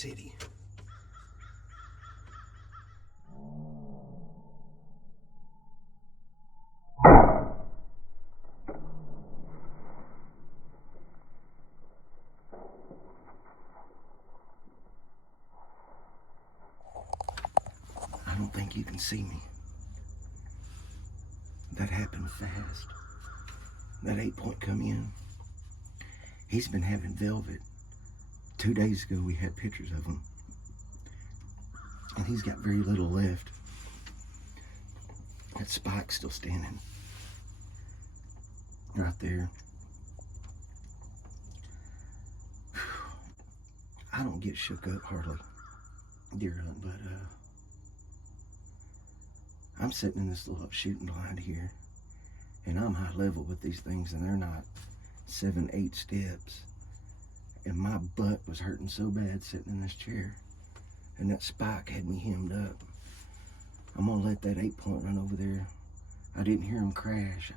city. I don't think you can see me. That happened fast. That 8-point come in. He's been having velvet. 2 days ago we had pictures of him. And he's got very little left. That spike's still standing. Right there. I don't get shook up hardly deer hunt, but I'm sitting in this little shooting blind here, and I'm high level with these things, and they're not 7-8 steps, and my butt was hurting so bad sitting in this chair, and that spike had me hemmed up. I'm gonna let that 8-point run over there. I didn't hear him crash.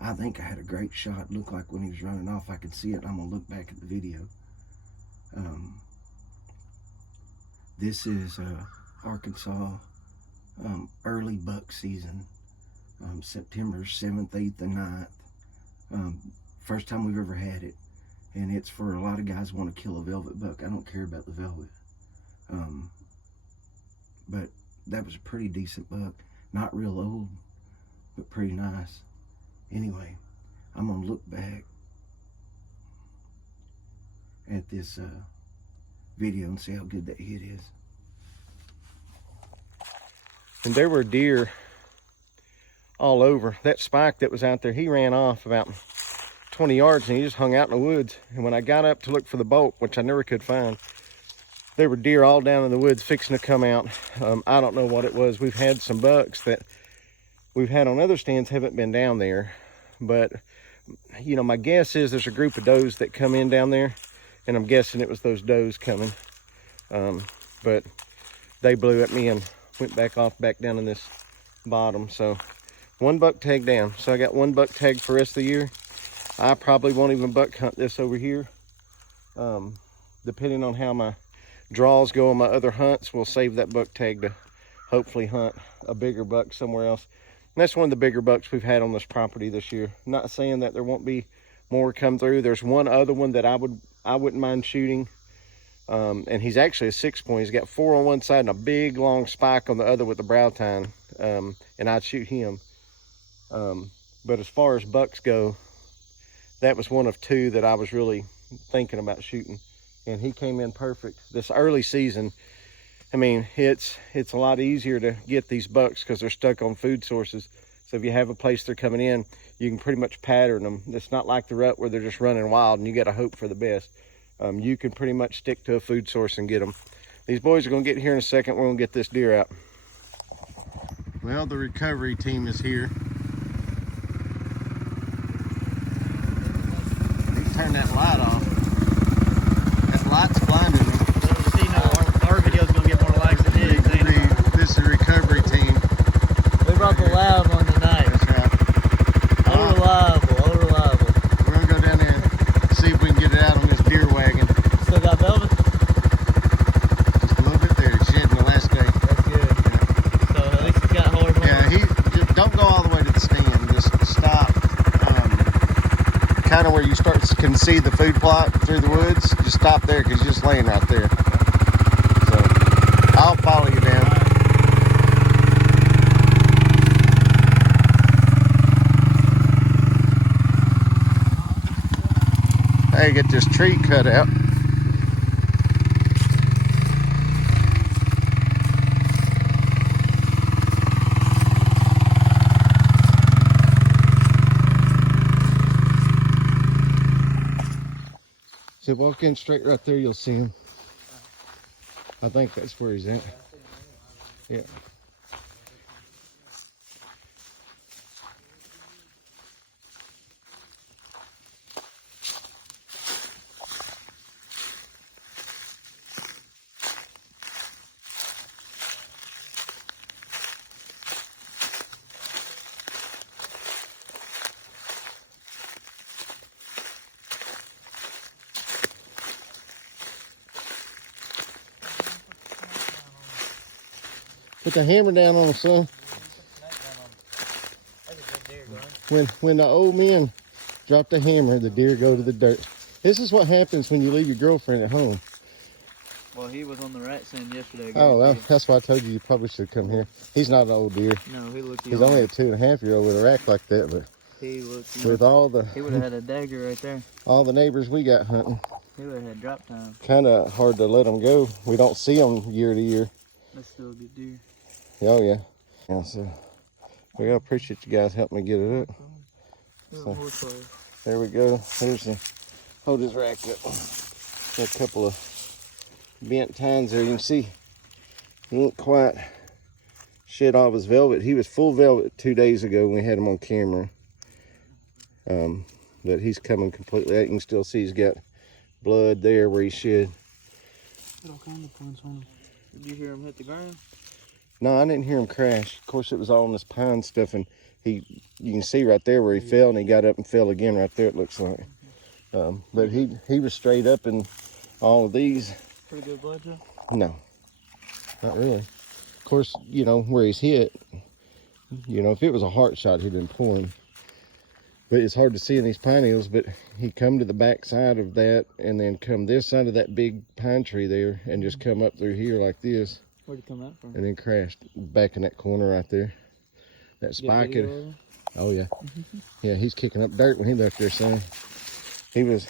I think I had a great shot. Looked like when he was running off, I could see it. I'm gonna look back at the video. This is Arkansas early buck season, September 7th, 8th, and 9th. First time we've ever had it, and it's for a lot of guys who want to kill a velvet buck. I don't care about the velvet, but that was a pretty decent buck. Not real old, but pretty nice. Anyway, I'm gonna look back at this video and see how good that hit is. And there were deer all over. That spike that was out there, he ran off about 20 yards and he just hung out in the woods. And when I got up to look for the bolt, which I never could find, there were deer all down in the woods fixing to come out. I don't know what it was. We've had some bucks that we've had on other stands haven't been down there, but you know, my guess is there's a group of does that come in down there, and I'm guessing it was those does coming. But they blew at me and went back off back down in this bottom. So 1 buck tag down. So I got 1 buck tag for the rest of the year. I probably won't even buck hunt this over here. Depending on how my draws go on my other hunts, we'll save that buck tag to hopefully hunt a bigger buck somewhere else. And that's one of the bigger bucks we've had on this property this year. Not saying that there won't be more come through. There's one other one that I wouldn't mind shooting. And he's actually a 6-point. He's got 4 on one side and a big long spike on the other with the brow tine. And I'd shoot him. But as far as bucks go, that was one of 2 that I was really thinking about shooting. And he came in perfect. This early season, I mean, it's a lot easier to get these bucks because they're stuck on food sources. So if you have a place they're coming in, you can pretty much pattern them. It's not like the rut where they're just running wild and you got to hope for the best. You can pretty much stick to a food source and get them. These boys are going to get here in a second. We're going to get this deer out. Well, the recovery team is here. They turn that light off. That light's blinding me. Our video's going to get more likes than his. This is the recovery team. We brought the live one tonight. That's right. Oh, reliable. We're going to go down there and see if we can get it out on this deer wagon. Still got velvet? Just a little bit there. It's shedding the last day. That's good. Yeah. So at least it's got hard. Yeah, just don't go all the way to the stand. Just stop. Kind of where you can see the food plot through the woods. Just stop there because you're just laying right there. So I'll follow you down. Hey, get this tree cut out. So walk in straight right there, you'll see him. I think that's where he's at. Yeah. Put the hammer down on him, son. When the old men drop the hammer, the deer go to the dirt. This is what happens when you leave your girlfriend at home. Well, he was on the rat stand yesterday. Oh, well, that's why I told you probably should come here. He's not an old deer. No, he looked young. He's only a 2.5-year-old with a rack like that, but he looked young. with all the He would have had a dagger right there. all the neighbors we got hunting, He would have had drop time. kind of hard to let them go. We don't see them year to year. That's still a good deer. Oh yeah. Yeah. So we appreciate you guys helping me get it up. So, there we go. There's the hold his rack up. Got a couple of bent tines there. You can see he ain't quite shed off his velvet. He was full velvet 2 days ago when we had him on camera. But he's coming completely out. You can still see he's got blood there where he shed. Got all kinds of points on him. Did you hear him hit the ground? No, I didn't hear him crash. Of course, it was all on this pine stuff, and you can see right there where he fell, and he got up and fell again right there, it looks like. But he was straight up in all of these. Pretty good blood, Joe? No, not really. Of course, you know, where he's hit, you know, if it was a heart shot, he'd been pulling. But it's hard to see in these pine needles, but he come to the back side of that and then come this side of that big pine tree there and just come up through here like this. Where'd he come out from? And then crashed back in that corner right there. That spike had, oh yeah. Yeah, he's kicking up dirt when he left there, son. He was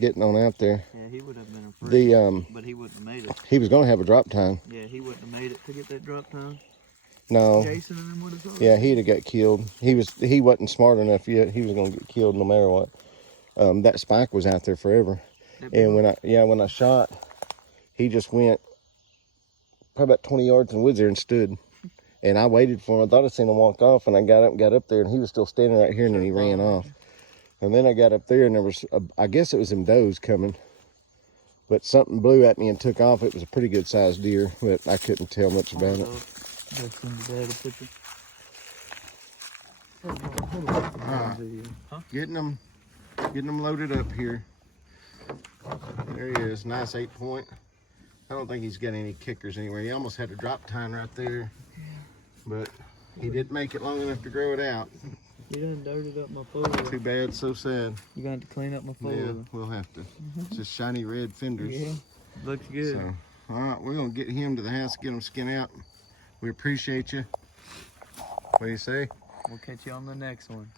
getting on out there. Yeah, he would have been a free, but he wouldn't have made it. He was gonna have a drop time. Yeah, he wouldn't have made it to get that drop time. No. Jason and them would have. Yeah, he'd have got killed. He wasn't smart enough yet. He was gonna get killed no matter what. That spike was out there forever. And when I shot, he just went probably about 20 yards in the woods there and stood. And I waited for him. I thought I seen him walk off, and I got up there, and he was still standing right here, and then he ran off. And then I got up there, and there was, I guess it was them does coming. But something blew at me and took off. It was a pretty good sized deer, but I couldn't tell much about it. Getting them loaded up here. There he is, nice 8-point. I don't think he's got any kickers anywhere. He almost had a drop tine right there, but he didn't make it long enough to grow it out. You done dirted up my four-wheeler. Too bad, so sad. You're going to have to clean up my four-wheeler. Yeah, we'll have to. It's just shiny red fenders. Yeah, looks good. So, all right, we're going to get him to the house, get him skinned out. We appreciate you. What do you say? We'll catch you on the next one.